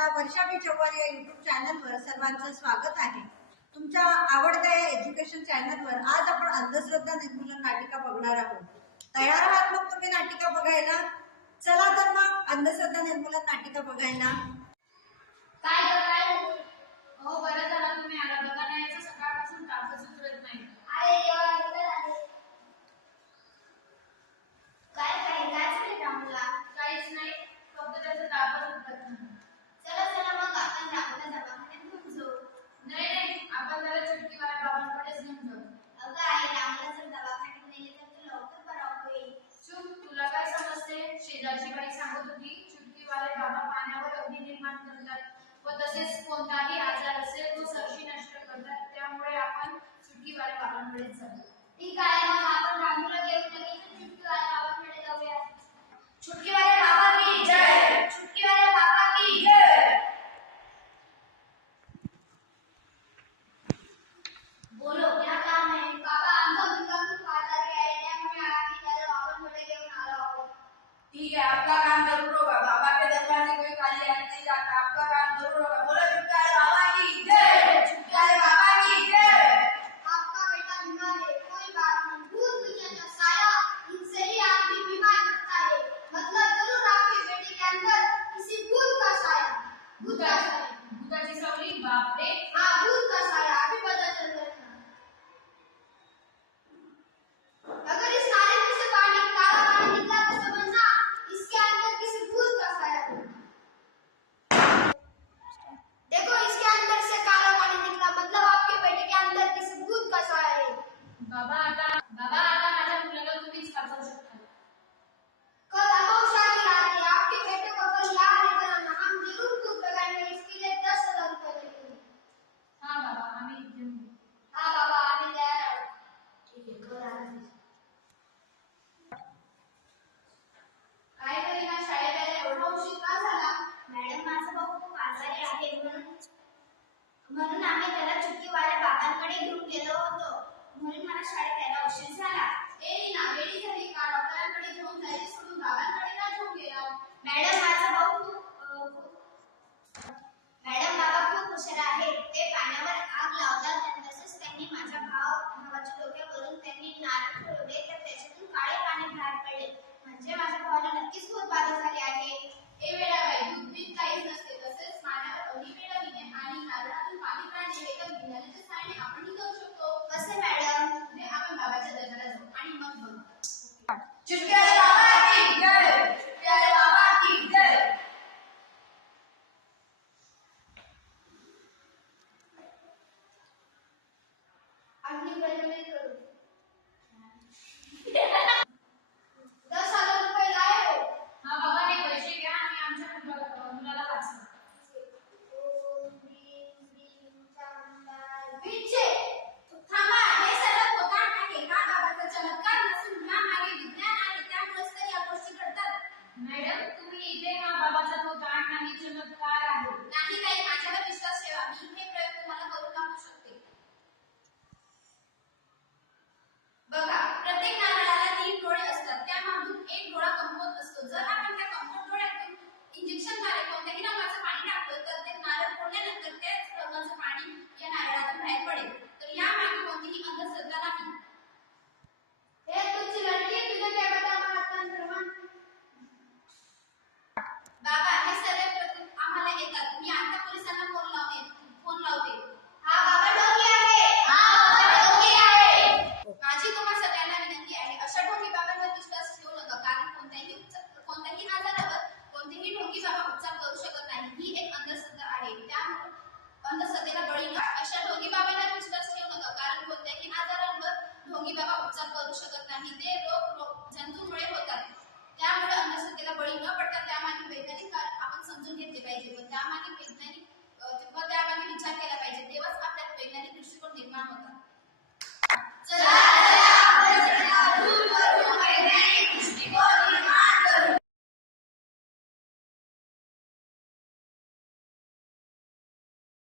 माझ्या वर्षा बी चव्हाण या युट्यूब चॅनलवर सर्वांचं स्वागत आहे। तुमच्या आवडत्या एज्युकेशन चॅनलवर आज आपण अंधश्रद्धा निर्मूलन नाटिका बघणार आहोत। तयार आहात मग तुम्ही नाटिका बघायला? चला तर मग अंधश्रद्धा निर्मूलन नाटिका बघायला। काय हो बरं झालं तुम्ही आला। बघा नाही सकाळपासून तापच उतरत नाही। अरे देवा इकडे आले। काय झाले रामूला? काहीच नाही, फक्त त्याचा तापच उतरत नाही। चला मग आपण रामूला दवाखान्यात घेऊन जाऊ। नाही आपण त्याला चुटकीवाल्या बाबांकडेच घेऊन जाऊ। अगं आई, रामूला जर दवाखान्यात नेले तर तो लवकर बरा होईल। चुप, तुला काय समजते? शेजारची बाई सांगत होती चुटकीवाले बाबा पाण्यावर अग्नी निर्माण करतात व तसेच कोणताही आजार असेल तो सरशी नष्ट करतात। त्यामुळे आपण चुटकीवाल्या बाबांकडेच जाऊ। ठीक आहे, मग आपण रामूला घेऊन लगेच चुटकीवाल्या बाबांकडे जाऊया। चुटकीवाले बाबा की जय! चुटकीवाल्या बाबा की जय! बोलो, क्या काम है? बाबा, आमचा मुलगा खूप आजारी आहे, त्यामुळे आम्ही त्याला बाबांकडे घेऊन आलो आहोत। ठीक है, आपका काम जरूर होगा। बाबा के दरबार से कोई खाली हाथ नहीं जाता। आपका काम जरूर होगा। बोलो चुटकीवाले बाबा की जय! चुटकीवाले बाबा की जय! आपका बेटा बीमार है, कोई बात नहीं। भूत दुनिया का साया इनसे ही आदमी बीमार पड़ता है। मतलब जरूर आपके बेटे के अंदर किसी भूत का साया। भूताची सावली? बाप रे! हाँ, भूत का साया, अभी पता चल रहा है। अगर इस नाले में से काला पानी निकला तो समझना इसके अंदर किसी भूत का साया है। देखो, इसके अंदर से काला पानी निकला, मतलब आपके बेटे के अंदर किसी भूत का साया है। बाबा आता माझ्या मुलाला तुम्हीच वाचवू शकता। कल अमावस्या की रात है, आपके बेटे को कल यहाँ लेकर आना। हम जरूर भूत भगाएंगे, इसके लिए 10,000 रुपए लगेंगे। हाँ बाबा, आम्ही घेऊन येऊ। हाँ बाबा, आम्ही तयार आहोत। ठीक है, कल आना। काय करीना, शाळेत यायला एवढा उशीर का झाला? मॅडम, माझा भाऊ खूप आजारी आहे म्हणून आम्ही त्याला चुटकीवाल्या बाबांकडे घेऊन गेलो होतो, म्हणून मला शाळेत यायला उशीर झाला। ए ना, वेळी झाली का? डॉक्टरांकडे घेऊन जायचे सोडून बाबांकडे का घेऊन गेला? मॅडम, माझा भाऊ बाबा खूप हुशार आहे। ते पाण्यावर आग लावतात आणि तसेच त्यांनी माझ्या भावाच्या डोक्यावरून त्यांनी नारळ ठेवले तर त्याच्यातून काळे पाणी बाहेर पडले। म्हणजे माझ्या भावाला नक्कीच खूप बाधा झाली आहे। ए वेळाबाई, दूध काहीच नसते। तसेच पाण्यावर अग्नी पेटविणे आणि नारळातून पाणी काढणे हे तर विज्ञानाच्या सहाय्याने आपणही करू शकतो। कसे मॅडम? म्हणजे आपण बाबाच्या दरबारात जाऊ आणि मग बघू। चुटकीवाले बाबा की जय! चुटकीवाले बाबा की जय! अग्नी प्रज्वलित करू। 10,000 रुपये लाए हो? हाँ बाबा, हे पैसे घ्या आणि आमच्या मुलाला वाचवा। थांबा, हे सर्व खोटा आहे का? बाबाचा चमत्कार नसून मागे विज्ञान आहे, त्यामुळेच तर या गोष्टी घडतात। मॅडम, तुम्ही इथे हा बाबाचा तो ताण नाही, चमत्कार आहे। नाही काही, माझ्यावर विश्वास ठेवा, मी हे प्रयोग तुम्हाला करून दाखवू शकते। बघा, प्रत्येक नारळाला 3 डोळे असतात, त्यामधून एक डोळा कमकुवत असतो। जर आपण त्या कमकुवत डोळ्यातून इंजेक्शनद्वारे कोणत्याही रंगाचं पाणी टाकलं तर ते नारळ फोडल्यानंतर त्याच रंगाचं पाणी या नारळातून बाहेर पडेल। तर यामागे कोणतीही अंधश्रद्धा नाही। हे तुझी लडकी आहे, तुझे काय बता मला अंतर्मन? बाबा, हे सर्व प्रयोग आम्हाला येतात। मी आता पोलिसांना फोन लावते। हा बाबा, डोकी आहे। माझी तुम्हा सगळ्यांना विनंती आहे, अशा ढोंगी बाबांवर विश्वास ठेवू नका, कारण कोणत्याही आजारावर कोणतेही ढोंगी बाबा उपचार करू शकत नाही। ही एक अंधश्रद्धा आहे, त्यामुळे अंधश्रद्धेला बळी न अशा ढोंगी बाबांवर विश्वास ठेवू नका, कारण कोणत्याही आजारांवर ढोंगी बाबा उपचार करू शकत नाही। ते रोग जंतूंमुळे होतात, त्यामुळे अंधश्रद्धेला बळी न पडता त्यामागे वैज्ञानिक कारण आपण समजून घेतले पाहिजे व त्यामागे विचार केला पाहिजे।